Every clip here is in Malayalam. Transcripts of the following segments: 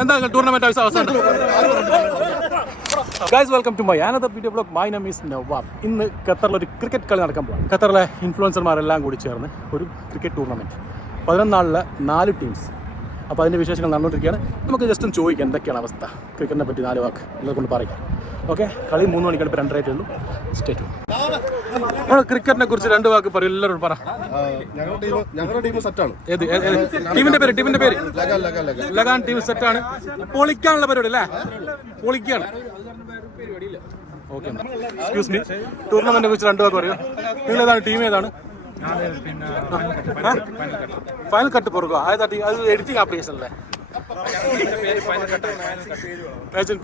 എന്താ ടൂർണമെന്റ് അവസാനം? Guys, welcome to my another video blog. My name is Nawab. ഇന്ന് ഖത്തറിലൊരു ക്രിക്കറ്റ് കളി നടക്കാൻ പോകാം. ഖത്തറിലെ ഇൻഫ്ലുവൻസർമാരെല്ലാം കൂടി ചേർന്ന് ഒരു ക്രിക്കറ്റ് ടൂർണമെൻറ്റ് 11 4 ടീംസ്. അപ്പോൾ അതിൻ്റെ വിശേഷങ്ങൾ നടന്നുകൊണ്ടിരിക്കുകയാണ്. നമുക്ക് ജസ്റ്റ് ഒന്ന് ചോദിക്കാം എന്തൊക്കെയാണ് അവസ്ഥ, ക്രിക്കറ്റിനെ പറ്റി 4 വാക്ക് എല്ലാം കൊണ്ട് പറയാം. ഓക്കെ, കളി 3 മണിക്കാണ്, ഇപ്പോൾ 2:30 ഉള്ളൂ. സ്റ്റേറ്റ് നമ്മൾ ക്രിക്കറ്റിനെ കുറിച്ച് 2 വാക്ക് പറയും. എല്ലാവരും പറ. ഞങ്ങളുടെ ടീം സെറ്റാണ്. ഏത് ടീമിന്റെ പേര് ലഗാൻ ടീം സെറ്റാണ്. പൊളിക്കാനുള്ള പരിപാടി അല്ലേ? പൊളിക്കാണ്. ഓക്കെ, എക്സ്ക്യൂസ് മീ, ടൂർണമെന്റിനെ കുറിച്ച് 2 വാക്ക് പറയൂ. നിങ്ങൾ ഏതാണ് ടീം? ഏതാണ്? ഫൈനൽ കട്ട് പുറകോ? അത് എഡിറ്റിംഗ് ആപ്ലിക്കേഷൻ അല്ലേ?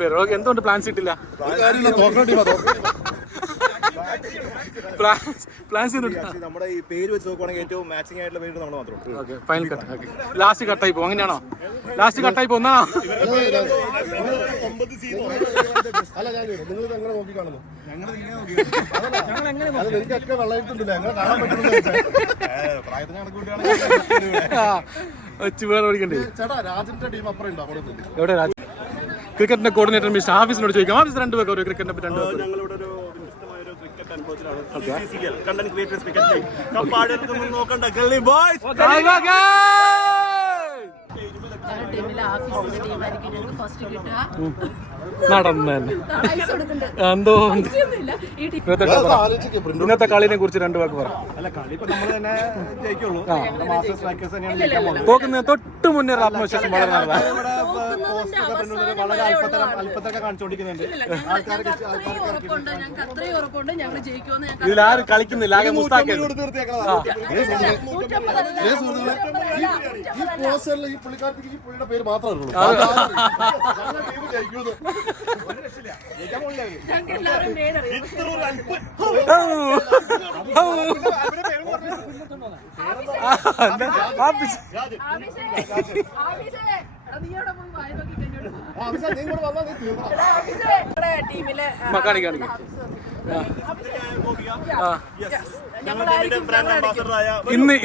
പേര്. ഓക്കെ, എന്തുകൊണ്ട് പ്ലാൻസ് കിട്ടില്ല? നമ്മുടെ ഈ പേര് വെച്ച് നോക്കുവാണെങ്കിൽ ഏറ്റവും മാച്ചിങ് ആയിട്ടുള്ള പേര് നമ്മൾ മാത്രമേ. Okay, final cut. Okay, last കട്ടായി പോകും. അങ്ങനെയാണോ? ലാസ്റ്റ് കട്ടായി പോകുന്നാണോ? അല്ല, നിങ്ങൾ എങ്ങനെ നോക്കി കാണുന്നു? എനിക്കൊക്കെ വെള്ളമായിട്ടുണ്ടല്ലോ, ഞങ്ങൾ കാണാൻ പറ്റുന്നത്. ചേട്ടാ, രാജന്റെ ടീം അപ്പുറം ഉണ്ടോ? എവിടെ രാജ്? ക്രിക്കറ്റിന്റെ കോർഡിനേറ്റർ മിസ്റ്റർ ഹാഫിസിനോട് ചോദിക്കാം. ഹാഫിസ് 2 പേർക്ക് ഒരു ക്രിക്കറ്റിനെ പറ്റി 2 പേർക്ക്. നടന്നെ എന്തോ. ഇന്നത്തെ കളിനെ കുറിച്ച് 2 വാക്ക് പറ. തോക്കുന്ന തൊട്ട് മുന്നേ ആത്മവിശ്വാസം വളരെ ഇതിലാരും കളിക്കുന്നില്ല, ആകെ മുസ്താഖ്. പേര് മാത്രമേ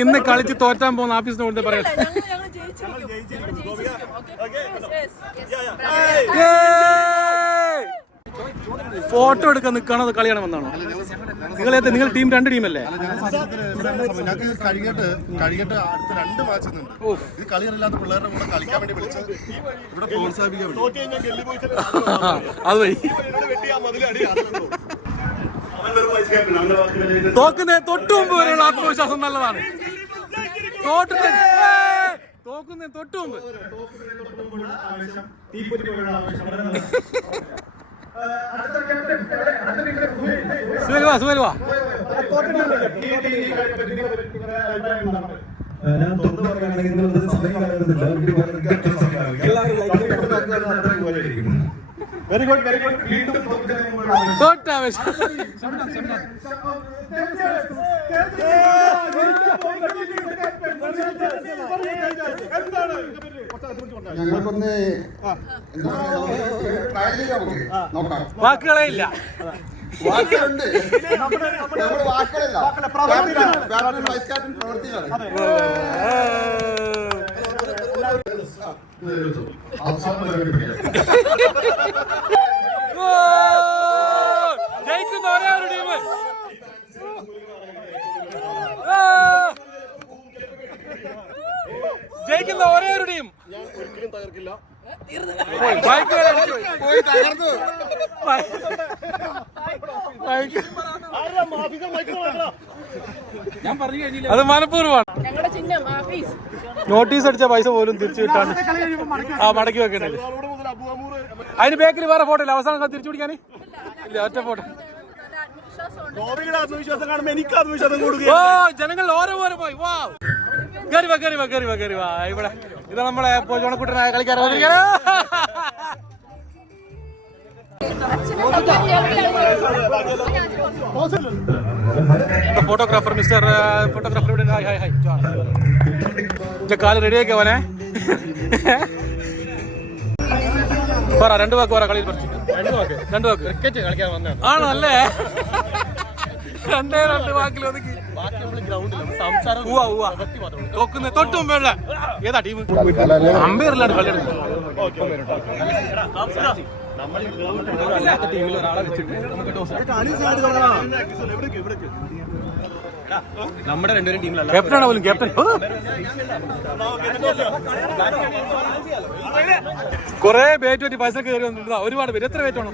ഇന്ന് കളിച്ച് തോറ്റാൻ പോകുന്ന ആഫീസിനെ കൊണ്ട് പറയാം. ഫോട്ടോ എടുക്കാൻ നിൽക്കണോ അത് കളിയാണ് വന്നാണോ? നിങ്ങൾ ടീം 2 ടീമല്ലേ? കഴിഞ്ഞിട്ട് അടുത്ത 2 മാച്ച് ഇത് കളിയറില്ലാത്ത പിള്ളേരുടെ കൂടെ കളിക്കാൻ വേണ്ടി വിളിച്ചത് ഇവിടെ പ്രോത്സാഹിപ്പിക്കാൻ. അത് വഴി തോക്കുന്നേ തൊട്ട് മുമ്പ് വരെയുള്ള ആത്മവിശ്വാസം നല്ലതാണ്. തോക്കുന്നേ തൊട്ട് മുമ്പ്. സുഹേൽവാ ഞാൻ തുറന്നു പറയുകയാണെങ്കിൽ വെരി ഗുഡ്. വീണ്ടും തോറ്റാവേശം. ഞങ്ങൾക്കൊന്ന് വാക്കുകളേ ഇല്ല. വാക്കുകളുണ്ട്, വാക്കുകളില്ല. വൈസ് ക്യാപ്റ്റൻ പ്രവർത്തിയാണ്. ജയിക്കുന്ന ഒരേ ഒരു ടീം. ജയിക്കുന്ന ഒരേ ഒരു ടീം. ഞാൻ ഒരിക്കലും തകർക്കില്ല. അത് മനഃപൂർവ്വമാണ്. നോട്ടീസ് അടിച്ച പൈസ പോലും തിരിച്ചു കിട്ടാണ്. മടക്കി വെക്കണ്ടേ? അതിന് ബേക്കിൽ വേറെ ഫോട്ടോ ഇല്ല? അവസാനം തിരിച്ചു പിടിക്കാൻ ഇല്ല, ഒറ്റ ഫോട്ടോ. ഓ, ജനങ്ങൾ ഓരോ പോയി. വാ, കയറി വാ. ഇവിടെ ഇത് നമ്മളെ ചോണക്കുട്ടനായ കളിക്കാരൻ വന്നിരിക്കാനാ. ഫോട്ടോഗ്രാഫർ മിസ്റ്റർ ഫോട്ടോഗ്രാഫർ ഇവിടെ. കാല് റെഡിയാക്കി അവനെ. പറ 2 വാക്ക് പറ. കളിയിൽ പറിച്ചു 2 വാക്ക്. ക്രിക്കറ്റ് കളിക്കാൻ വന്ന ആണോ? അല്ലേ? 2 വാക്കിൽ ഒതുക്കി. തോക്കുന്ന തൊട്ട് മുമ്പേ ഏതാ ടീം? അമ്പയറിലാണ് കളിയെടുക്കുന്നത്. ടീമിൽ ഒരാളെ വെച്ചിട്ട് നമുക്ക് ടോസ് നമ്മുടെ രണ്ടുപേരും ടീമിലല്ല. ക്യാപ്റ്റനാണ് പോലും ക്യാപ്റ്റൻ. കൊറേ ബേറ്റ് പറ്റി പൈസ കയറി വന്നിട്ട് ഒരുപാട് പേര്. എത്ര ബേറ്റ് വേണം?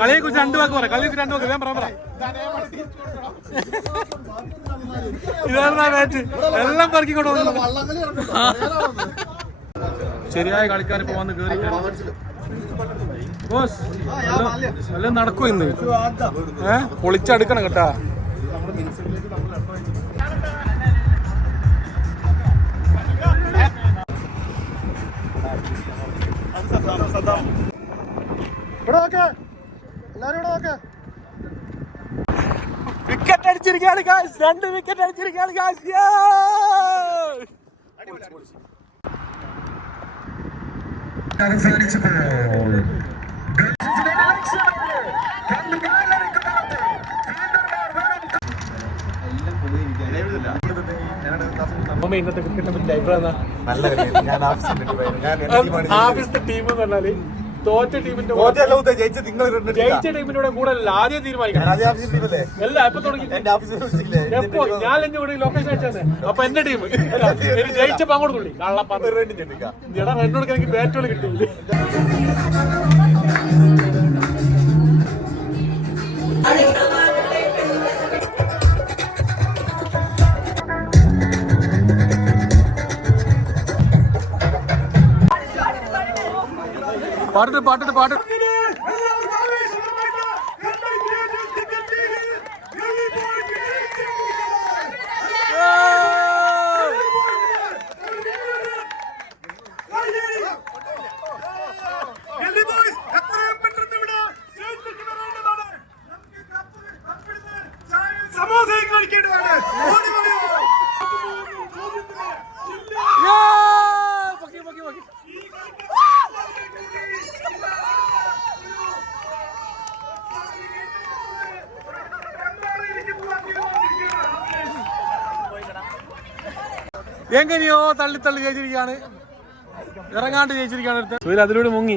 കളിയെ കുറിച്ച് 2 വാക്ക് പറയാം. കളിയെ 2 വാക്ക് വേഗം പറ. ഇതാണ് ബേറ്റ് എല്ലാം പറക്കിക്കൊണ്ട് ശരിയായ കളിക്കാർ ഇപ്പൊ വന്ന് കയറി. ബോസ് എല്ലാം നടക്കും ഇന്ന്. പൊളിച്ചെടുക്കണം കേട്ടാ. വിക്കറ്റ് അടിച്ചിരിക്കുകയാണ് ഗായ്സ്. 2 വിക്കറ്റ് അടിച്ചിരിക്കുകയാണ് ഗായ്സ്. ഇന്നത്തെ ക്രിക്കറ്റിനെ പറ്റി അഭിപ്രായം ആഫീസിന്റെ ടീം എന്ന് പറഞ്ഞാല് തോറ്റ ടീമിന്റെ ജയിച്ച ടീമിന്റെ കൂടെ ആദ്യം തീരുമാനിക്കണം. അല്ല ഇപ്പൊ തുടങ്ങി എപ്പോ ഞാൻ എന്റെ കൂടെ ലൊക്കേഷൻ അയച്ചത്. അപ്പൊ എന്റെ ടീം ജയിച്ചപ്പോ അങ്ങോട്ട് തുള്ളി കള്ളപ്പാറ എന്നോട് എനിക്ക് ബാറ്റുകൾ കിട്ടിയില്ലേ. പാട്ടിട്ട് പാട്ടിട്ട് പാട്ട്. എങ്ങനെയോ തള്ളി തള്ളി ജയിച്ചിരിക്കുകയാണ്. ഇറങ്ങാണ്ട് ജയിച്ചിരിക്കുകയാണ്. അതിലൂടെ മുങ്ങി.